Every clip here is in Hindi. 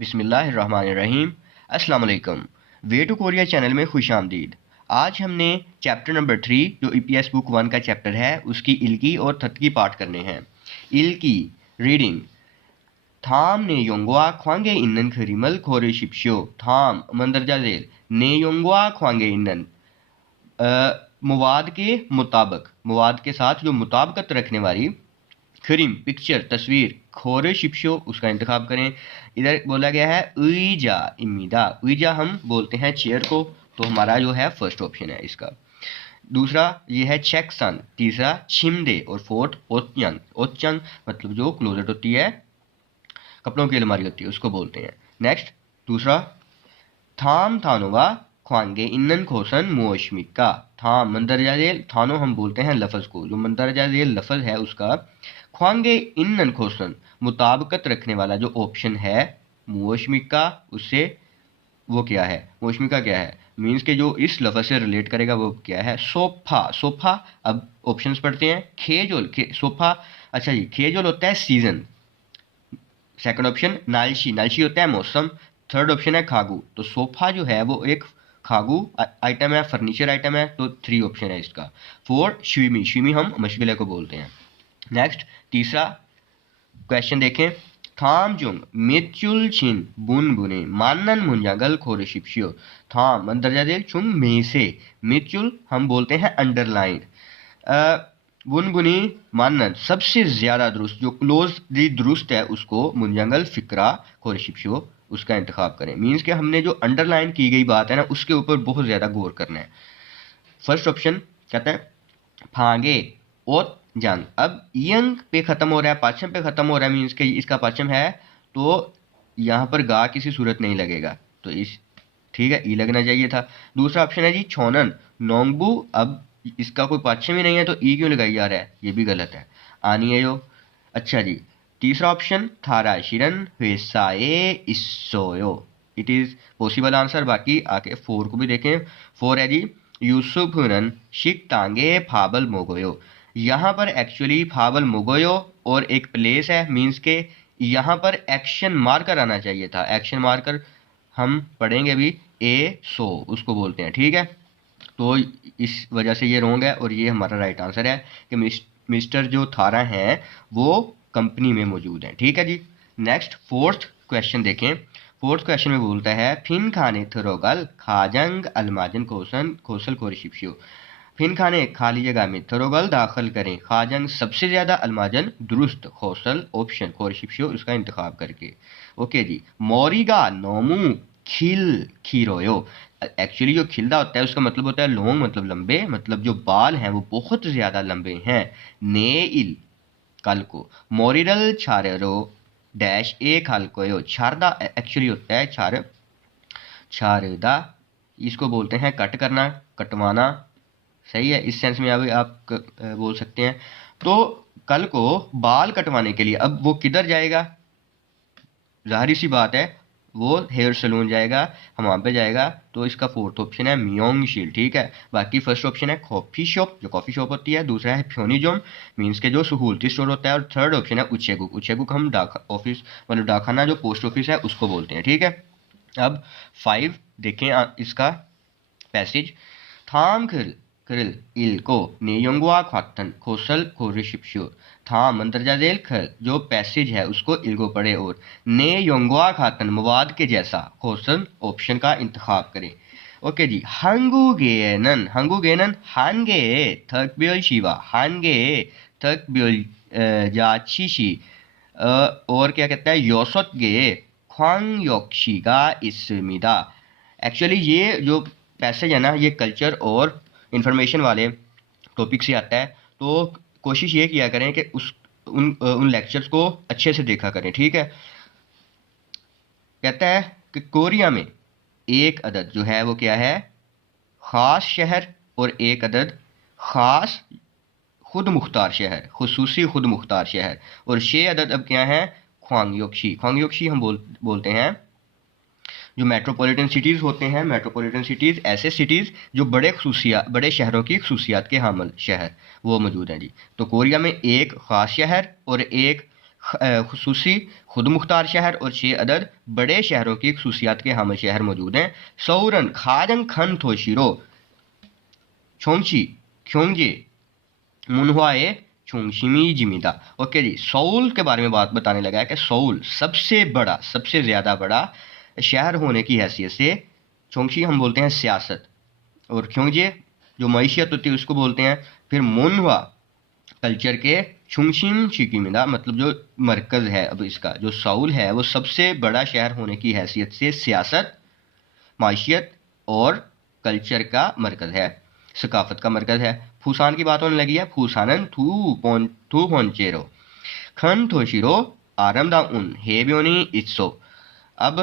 बिस्मिल्लाहिर्रहमानिर्रहीम। अस्सलाम वालेकुम। वे टू कोरिया चैनल में खुश आमदीद। आज हमने चैप्टर नंबर 3 जो ईपीएस बुक 1 का चैप्टर है उसकी इल्की और थत्की पाठ करने हैं। इल्की रीडिंग थाम ने योंगवा ख्वांगे इन्नन खरीमल खोरे शिप्शो थाम मंदरजा जेल ने योंगवा ख्वांगे इन्नन मवाद के मुताबिक, मवाद के साथ जो मुताबिकत रखने वाली, खरीम पिक्चर तस्वीर, खोरे शिप्शो उसका इंतखाब करें। इधर बोला गया है उईजा इमीदा, उईजा हम बोलते हैं चेयर को, तो हमारा जो है फर्स्ट ऑप्शन है इसका। दूसरा ये है चेक सन, तीसरा छिमदे और फोर्थ ओचंग। ओचंग मतलब जो क्लोजेट होती है, कपड़ों की अलमारी होती है, उसको बोलते हैं। नेक्स्ट दूसरा थाम थानोवा ख्वांगे इन्नन खोसन मोशमिका, थाम मंदरजा जेल, थानो हम बोलते हैं लफज को, जो मंदरजा जेल लफज है उसका ख्वांगे इन्नन खोसन मुताबिकत रखने वाला जो ऑप्शन है मोशमिका, उससे वो क्या है, मोशमिका क्या है, मीन्स के जो इस लफज से रिलेट करेगा वो क्या है, सोफा। सोफा अब ऑप्शंस पढ़ते हैं। खेजोल सोफा, अच्छा जी, खेजोल होता है सीजन। सेकंड ऑप्शन नालशी, नालशी होता है मौसम। थर्ड ऑप्शन है खागू, तो सोफा जो है वो एक खागू आइटम है, फर्नीचर आइटम है, तो 3 ऑप्शन है इसका। 4 श्वीमी, श्वीमी हम मशगले को बोलते हैं। नेक्स्ट तीसरा क्वेश्चन देखें। थाम जुंग मेचुल छिन बुन बुने मानन मुंजागल खोरे शिप्शियो, थाम मंदरजा जेल चुंग में से, मेचुल हम बोलते हैं अंडरलाइन, बुन बुनी मानन सबसे ज्यादा दुरुस्त, जो क्लोजली दुरुस्त है उसको मुंजागल फिक्रा खोरे शिप्शियो उसका इंतखाब करें। मीन्स के हमने जो अंडरलाइन की गई बात है ना उसके ऊपर बहुत ज्यादा गौर करना है। फर्स्ट ऑप्शन कहता है फागे और जंग, अब यंग पे खत्म हो रहा है, पाचम पे खत्म हो रहा है, मीन्स के इसका पाचम है, तो यहाँ पर गा किसी सूरत नहीं लगेगा, तो इस ठीक है ई लगना चाहिए था। दूसरा ऑप्शन है जी छोनन नोंगबू, अब इसका कोई पाचम ही नहीं है तो ई क्यों लगाई जा रहा है, ये भी गलत है, आनी है यो। अच्छा जी, तीसरा ऑप्शन थारा Sheeran वेसाए इसोयो, it is possible answer. बाकी आके 4 को भी देखें। 4 है जी यूसुफुनन शिक तांगे फाबल मोगोयो, यहाँ पर एक्चुअली फाबल मोगोयो और एक प्लेस है, मीन्स के यहाँ पर एक्शन मार्कर आना चाहिए था। एक्शन मार्कर हम पढ़ेंगे अभी, ए सो उसको बोलते हैं, ठीक है। तो इस वजह से ये रॉन्ग है और ये हमारा राइट आंसर है कि मिस्टर जो थारा हैं वो कंपनी में मौजूद हैं, ठीक है जी। नेक्स्ट फोर्थ क्वेश्चन देखें। फोर्थ क्वेश्चन में बोलता है फिन खाने थरोगल खाजंग अलमाजन कोसन कोसल कोरिशिप्शियो, फिन खाने खाली जगह में थरोगल दाखिल करें, खाजंग सबसे ज्यादा, अलमाजन दुरुस्त, खोसल ऑप्शन कोरिशिप्शियो उसका इंतखाब करके। ओके जी, मोरिगा नोमू खिल खीरोयो, एक्चुअली जो खिलदा होता है उसका मतलब होता है लॉन्ग, मतलब लंबे, मतलब जो बाल हैं वो बहुत ज्यादा लंबे हैं। नेइल कल को मोरिडल छारेरो डैश एक हल को छारदा एक्चुअली होता है छार छारदा, इसको बोलते हैं कट करना, कटवाना, सही है, इस सेंस में अभी आप बोल सकते हैं। तो कल को बाल कटवाने के लिए अब वो किधर जाएगा, जाहिर सी बात है वो हेयर सलून जाएगा, वहां पे जाएगा, तो इसका फोर्थ ऑप्शन है मियोंग शील, ठीक है। बाकी फर्स्ट ऑप्शन है कॉफी शॉप, जो कॉफी शॉप होती है। दूसरा है फ्योनिजोम, मीन्स के जो सहूलती स्टोर होता है। और थर्ड ऑप्शन है उचेगुक, उचेगुक हम डाक ऑफिस मतलब डाकखाना जो पोस्ट ऑफिस है उसको बोलते हैं, ठीक है। अब 5 देखें इसका पैसेज। थाम krill ilko नेयोंगवा ख्वातन खोसल खोरिशिप्शु, थाम मंदरजा जेल खल जो पैसेज है उसको इल्गो पढ़े और ने योंगवा खातन मवाद के जैसा, खोसल ऑप्शन का इंतखाब करें। ओके जी, हंगुगेनन, हंगुगेनन हानगे थकबियल शिवा, हानगे थकबियल जाचिशी, और क्या कहता है योसत गे ख्वांग योक्शिगा इसमिदा। एक्चुअली ये जो पैसेज है ना ये कल्चर और इंफॉर्मेशन वाले टॉपिक से आता है, तो कोशिश ये किया करें कि उन लेक्चर्स को अच्छे से देखा करें, ठीक है। कहता है कि कोरिया में एक अदद जो है वो क्या है, ख़ास शहर, और एक अदद ख़ास खुद मुख्तार शहर, खुसूसी खुद मुख्तार शहर, और 6 अदद अब क्या है ख्वांगयोक्शी। ख्वांगयोक्शी हम बोलते हैं जो मेट्रोपॉलिटन सिटीज़ होते हैं, मेट्रोपॉलिटन सिटीज़ ऐसे सिटीज़ जो बड़े शहरों की खसूसियात के हामिल शहर वो मौजूद हैं जी। तो कोरिया में एक ख़ास शहर और एक खसूसी खुद मुख्तार शहर और 6 अदद बड़े शहरों की खसूसियात के हम शहर मौजूद हैं। सौरन खाजंग खन थोशिरो छोंगची क्योंजे मुनहुआए चोंगशिमी जिमिदा। ओके जी, सऊल के बारे में बात बताने लगा है कि सऊल सबसे बड़ा, सबसे ज़्यादा बड़ा शहर होने की हैसियत से, चोंगशी हम बोलते हैं सियासत, और क्योंजे जो मईशियत होती है उसको बोलते हैं, फिर मुनहुआ कल्चर के, छुंगशिम शिकिमिदा मतलब जो मरकज़ है, अब इसका जो सऊल है वो सबसे बड़ा शहर होने की हैसियत से सियासत, माशियत और कल्चर का मरकज़ है, सकाफत का मरकज़ है। फूसान की बात होने लगी है। फूसानन थू पोंचेरो खन थोशिरो आरमदा उन हेबियोनी इत्सो। अब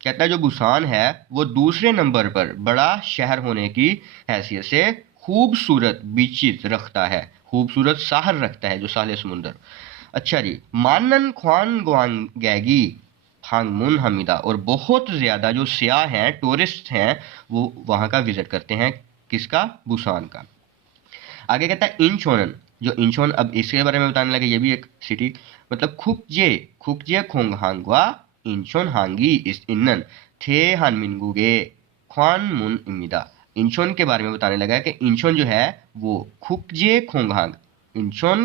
कहता है जो बुसान है वो दूसरे नंबर पर बड़ा शहर होने की हैसियत से खूबसूरत बीचेस रखता है, खूबसूरत साहर रखता है, जो साहिल समुंदर। अच्छा जी, मानन ख्वान ग्वांगैगी हांगमुन हमीदा, और बहुत ज़्यादा जो सियाह हैं, टूरिस्ट हैं, वो वहाँ का विज़िट करते हैं, किसका, बुसान का। आगे कहता है इंचोनन, जो इंचोन, अब इसके बारे में बताने लगे, ये भी एक सिटी, मतलब खुकजे खुकजे खोंगहांगवा इंचोन हांगी इस इन्नन थे हानमिनगुगे ख्वान मुन इमिदा। इंचोन के बारे में बताने लगा है कि इंचोन जो है वो खुकजे खोंगहांग, इंचोन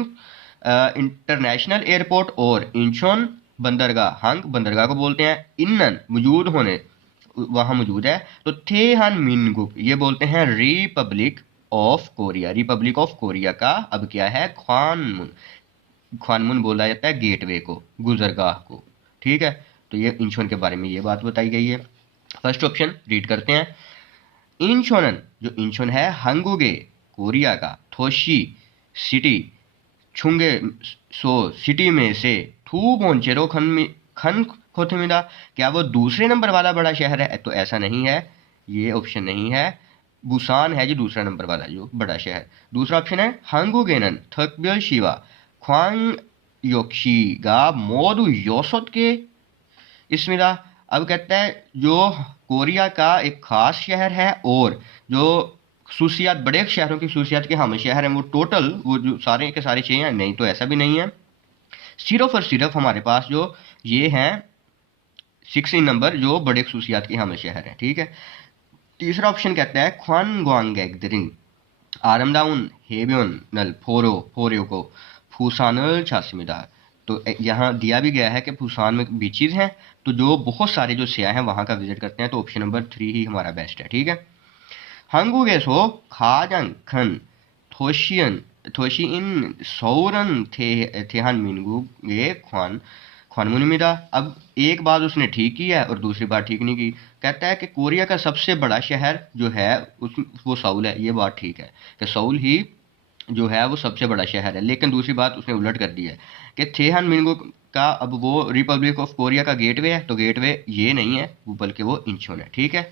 इंटरनेशनल एयरपोर्ट और इंचोन बंदरगाह, हांग बंदरगाह को बोलते हैं, इन्नन मौजूद होने, वहाँ मौजूद है, तो थे हान मिनगुक ये बोलते हैं Republic of Korea, Republic of Korea का अब क्या है, ख्वानमुन, ख्वानमुन बोला जाता है गेटवे को, गुजरगाह को, ठीक है। तो ये इंचोन के बारे में ये बात बताई गई है। फर्स्ट ऑप्शन रीड करते हैं। इंचोनन, जो इंचोन है हंगुगे कोरिया का, थोशी सिटी, छुंगे सो सिटी में से, थू पोंचेरो खन खोथमिदा, क्या वो दूसरे नंबर वाला बड़ा शहर है, तो ऐसा नहीं है, ये ऑप्शन नहीं है। बुसान है जो दूसरा नंबर वाला जो बड़ा शहर। दूसरा ऑप्शन है हांगुगेनन थकब्यल शिवा ख्वांग योक्शीगा मोदु योसोत के इसमिला। अब कहता है जो कोरिया का एक खास शहर है, और जो खसूसियात, बड़े शहरों की खसूसियात के हम शहर हैं, वो टोटल वो जो सारे के सारे 6 हैं, नहीं तो ऐसा भी नहीं है। सिर्फ और सिर्फ हमारे पास जो ये हैं 16 नंबर जो बड़े खसूसियात के हम शहर हैं, ठीक है। तीसरा ऑप्शन कहता है ख्वान ग्वांगेगरिंग आरमदाउन हेबियन नल फोरो फोरियो को फूसानल छासमिदा। तो यहाँ दिया भी गया है कि फूसान में बीचेस हैं, तो जो बहुत सारे जो सियाह हैं वहाँ का विजिट करते हैं, तो ऑप्शन नंबर 3 ही हमारा बेस्ट है, ठीक है। 한국에서 가장 큰 도시인 서울은 대한민국의 ख्वानमुनिमिदा। अब एक बात उसने ठीक की है और दूसरी बात ठीक नहीं की। कहता है कि कोरिया का सबसे बड़ा शहर जो है वो सऊल है, ये बात ठीक है कि सऊल ही जो है वो सबसे बड़ा शहर है, लेकिन दूसरी बात उसने उलट कर दी है कि थेहान मिनगो का अब वो रिपब्लिक ऑफ कोरिया का गेटवे है, तो गेटवे ये नहीं है बल्कि वो इंचोन है, ठीक है।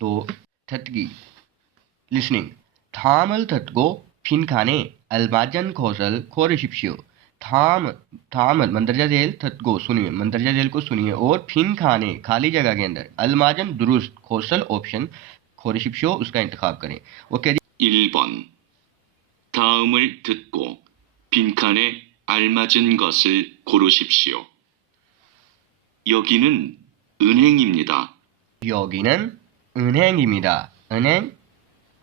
तो थतगी लिसनिंग थामल थतगो फिनखाने अलमाजन कौशल खोरशिप्शियो। थामल मंदरजा झेल, थतगो सुनिए, मंदरजा झेल को सुनिए, और फिन खाने खाली जगह के अंदर, अलमाजन दुरुस्त, कौशल ऑप्शन, खोरशिप्शियो उसका इंतखाब करें। ओके जी। 1번 다음을 듣고 빈칸에 알맞은 것을 고르십시오. 여기는 은행입니다. 여기는 은행입니다। 은행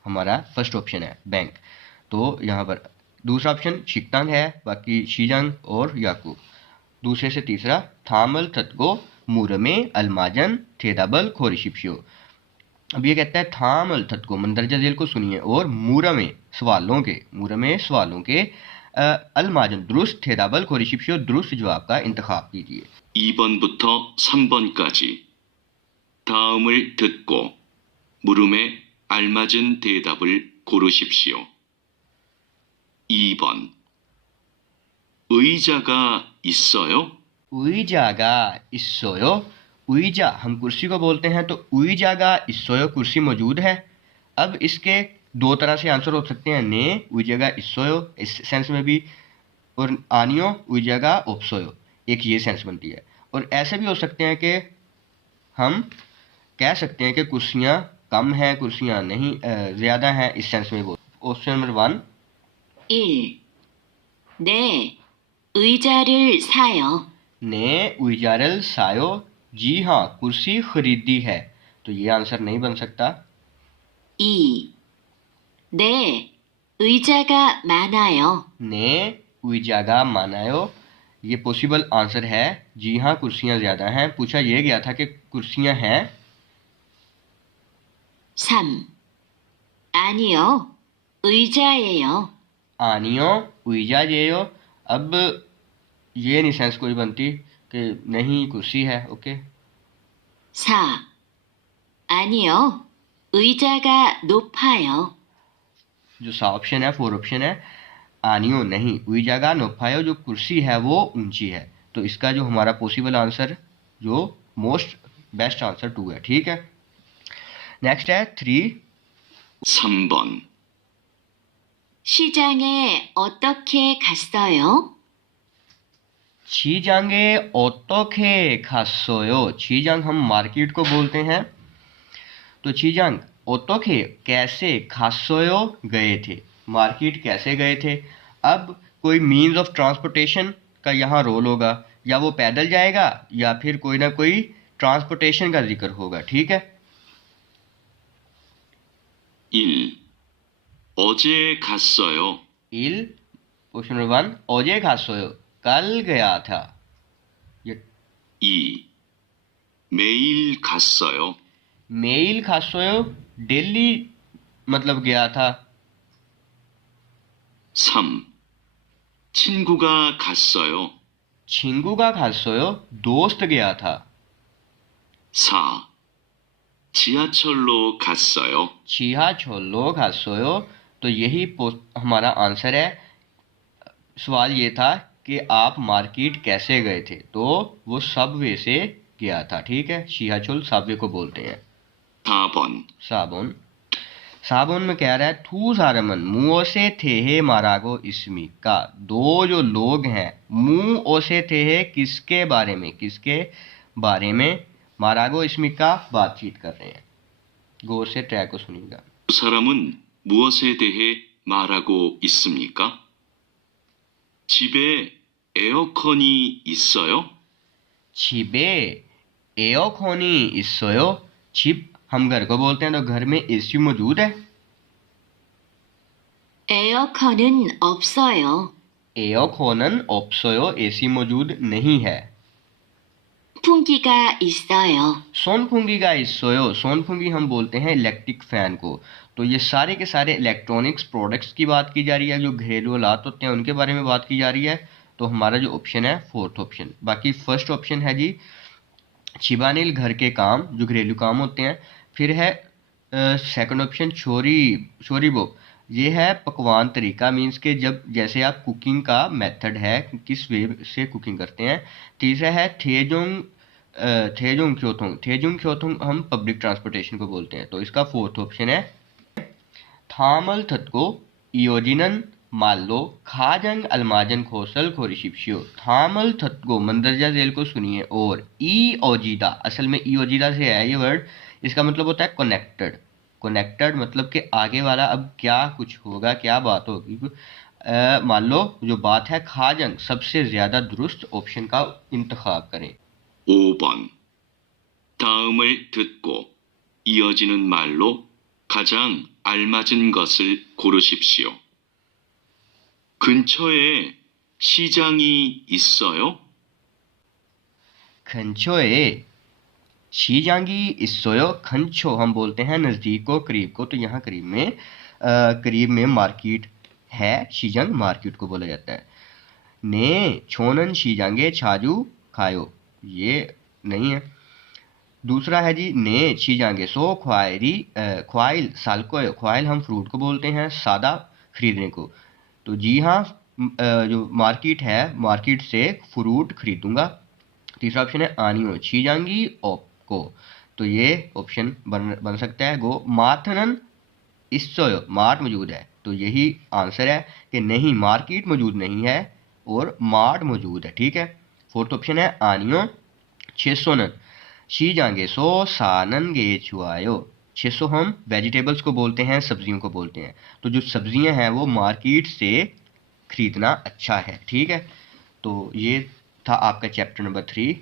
हमारा फर्स्ट ऑप्शन है, बैंक। तो यहाँ पर दूसरा ऑप्शन शिकतांग है, बाकी शीजंग और याकू। दूसरे से तीसरा थामल थतगो मुरमे अलमाजन थेदाबल खोरिशिप्शियो। अब ये कहता है थामल थतगो मंदरजा झेल को सुनिए, और मुरमे सवालों के अलमाजन दुरुस्त, थेदाबल खोरिशिप्शियो दुरुस्त जवाब का इंतखाब कीजिए। 2번부터 3번까지 다음을 듣고 물음에 알맞은 대답을 고르십시오. 2번 의자가 있어요? 의자가 있어요। उइजा हम कुर्सी को बोलते हैं, तो उइजागा इस्सोयो कुर्सी मौजूद है। अब इसके दो तरह से आंसर हो सकते हैं, ने उइजागा इस्सोयो इस सेंस में भी, और आनियो उइजागा ओप्सोयो, एक ये सेंस बनती है। और ऐसे भी हो सकते हैं कि हम कह सकते हैं कि कुर्सियाँ कम हैं, कुर्सियाँ नहीं ज़्यादा हैं, इस सेंस में बोल। Option number 1 1. 네, 의자를 사요. ने 의자를 सायो, जी हाँ कुर्सी खरीदी है। तो ये आंसर नहीं बन सकता। 2. 네, 의자가 많아요. ने 의자가 많아요, ये पॉसिबल आंसर है, जी हाँ कुर्सियाँ ज़्यादा हैं। पूछा ये गया था कि कुर्सियाँ हैं। 3. 아니요, 의자예요. आनियो 의자예요, अब ये नहीं सेंस कोई बनती कि नहीं कुर्सी है। ओके 4. 아니요, 의자가 높아요. जो सा ऑप्शन है, 4 ऑप्शन है, आनियो नहीं, उइजागा नोफायो जो कुर्सी है वो ऊंची है। तो इसका जो हमारा पॉसिबल आंसर जो मोस्ट बेस्ट आंसर 2 है। ठीक है, नेक्स्ट है 3। 3번. 시장에 어떻게 갔어요? छीजांगे ओतोखे खासोयो, छीजांग हम मार्केट को बोलते हैं। तो छीजांग ओतोखे कैसे, खासोयो गए थे, मार्केट कैसे गए थे। अब कोई मीन्स ऑफ ट्रांसपोर्टेशन का यहाँ रोल होगा, या वो पैदल जाएगा या फिर कोई ना कोई ट्रांसपोर्टेशन का जिक्र होगा। ठीक है, 1. 어제 갔어요. क्वेश्चन नंबर 1 ओजे खासोयो कल गया था। ये 2. 매일 갔어요. मेल खासोयो डेली मतलब गया था। 3. 친구가 갔어요. छिंगुगा खासोयो दोस्त गया था। 4. 지하철로 갔어요. छिहा छोलो खासोयो, तो यही हमारा आंसर है। सवाल ये था कि आप मार्केट कैसे गए थे, तो वो सबवे से गया था। ठीक है, शिहाचोल सबवे को बोलते हैं। 4번. साबुन, साबुन में कह रहा है थू सारमन मुंह से थे है मारागो इसमी का, दो जो लोग हैं मुंह ओसे थे है किसके बारे में, किसके बारे में मारागो इसमी का बातचीत कर रहे हैं। गौर से ट्रैक को सुनिएगा। 두 사람은 무엇에 대해 말하고 있습니까? 집에 에어컨이 있어요? छिबे एओखोनी इसोयो, छिप हम घर को बोलते हैं, तो घर में एसी मौजूद है। 에어컨은 없어요. एओखोनन ओप्सोयो, एसी मौजूद नहीं है। 풍기가 있어요. सोनफुंगी का इसोयो, सोनफुंगी हम बोलते हैं इलेक्ट्रिक फैन को। तो ये सारे के सारे इलेक्ट्रॉनिक्स प्रोडक्ट्स की बात की जा रही है, जो घरेलू आलात होते हैं उनके बारे में बात की जा रही है। तो हमारा जो ऑप्शन है 4th ऑप्शन। बाकी फर्स्ट ऑप्शन है जी छिबानिल, घर के काम जो घरेलू काम होते हैं। फिर है सेकंड ऑप्शन छोरीबो, ये है पकवान तरीका, मीन्स के जब जैसे आप कुकिंग का मेथड है, किस वे से कुकिंग करते हैं। तीसरा है थेजुंग क्योथोंग, थेजुंग क्योथोंग हम पब्लिक ट्रांसपोर्टेशन को बोलते हैं। तो इसका 4th ऑप्शन है थामल थतको इयोजिनन माल्लो खाजंग अलमाजन खोसल खोरिशिप्शियो। थामल थतको मंदरजा जेल को सुनिए, और ई ओजीदा, असल में ई ओजीदा से है ये वर्ड, इसका मतलब होता है कनेक्टेड। कनेक्टेड मतलब कि आगे वाला अब क्या कुछ होगा, क्या बात होगी। मान लो जो बात है खाजंग, सबसे ज्यादा दुरुस्त ऑप्शन का इंतखाब करें। 5번. 다음을 듣고 이어지는 말로 가장 알맞은 것을 고르십시오. 근처에 시장이 있어요? खंचोए शीजांगी इसोयो, खंचो हम बोलते हैं नज़दीक को, करीब को। तो यहाँ करीब में मार्केट है, शीजंग मार्केट को बोला जाता है। ने छोनन शीजांगे छाजू खायो, ये नहीं है। दूसरा है जी ने शीजांगे सो ख्वाइल सालको, ख्वाइल हम फ्रूट को बोलते हैं, सादा खरीदने को। तो जी हाँ जो मार्केट है, मार्केट से फ्रूट खरीदूंगा। तीसरा ऑप्शन है आनियो शीजांगी ओप को, तो ये ऑप्शन बन सकता है गो। माथनन इसोयो, मार्ट मौजूद है, तो यही आंसर है कि नहीं मार्केट मौजूद नहीं है और मार्ट मौजूद है। ठीक है, 4th ऑप्शन है आनियो 600 शीजांगे सो सानन गे छुआयो। 600 हम वेजिटेबल्स को बोलते हैं, सब्जियों को बोलते हैं। तो जो सब्जियां हैं वो मार्केट से खरीदना अच्छा है। ठीक है, तो ये था आपका चैप्टर नंबर 3।